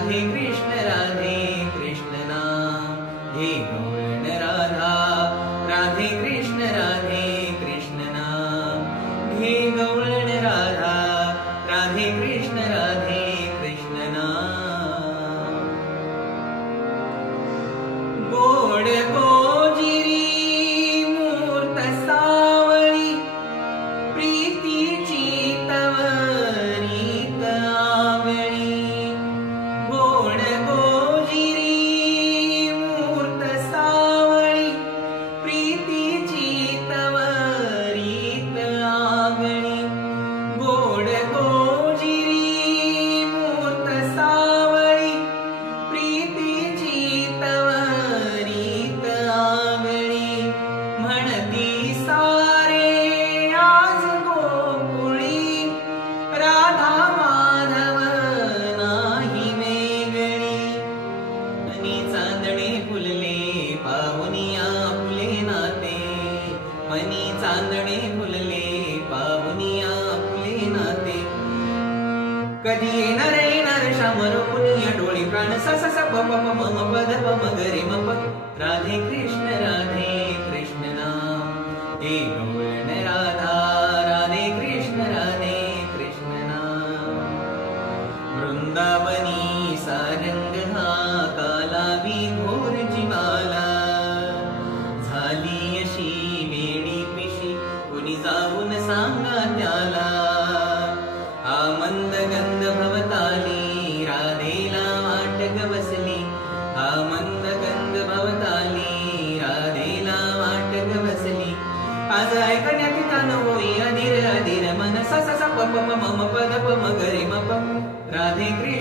राधे कृष्ण नाम घे गवळण राधा राधे कृष्ण नाम घे गवळण राधा राधे कृष्ण नाम गोड गोजिरी मूर्त सावळी प्रीतीची तवरीत आवळी गोड गोजिरी मूर्त सावळी प्रीतीची तवरीत आवळी गोड गोजिरी मूर्त सावळी प्रीतीची तवरीत आवळी म्हणती सारे आज गोकुळी राधा माधव नाही वेगळी मनी चांदणे फुलले पाहुनिया फुले नाते मनी चांदणे फुलले पाहुनिया फुले नाते कधी येणार श्यामर पुनिया डोळी प्राण स स स प प प म म प ध प म ग रे म प राधे कृष्ण नाम हे गवळण राधा राधे कृष्ण नाम वृंदावनी सारंग हा कालावी घोर जिवाला झाली अशी वेडी पिशी कुणी जाऊन सांगा त्याला हा मंद गंध भवताली राधेला वाटक बसली हा मंद गंध भवताली राधेला वाटक बसली आज ऐकण्यात कान होई अधीर मन स स स प प म म प ध प म ग रे म प राधे कृष्ण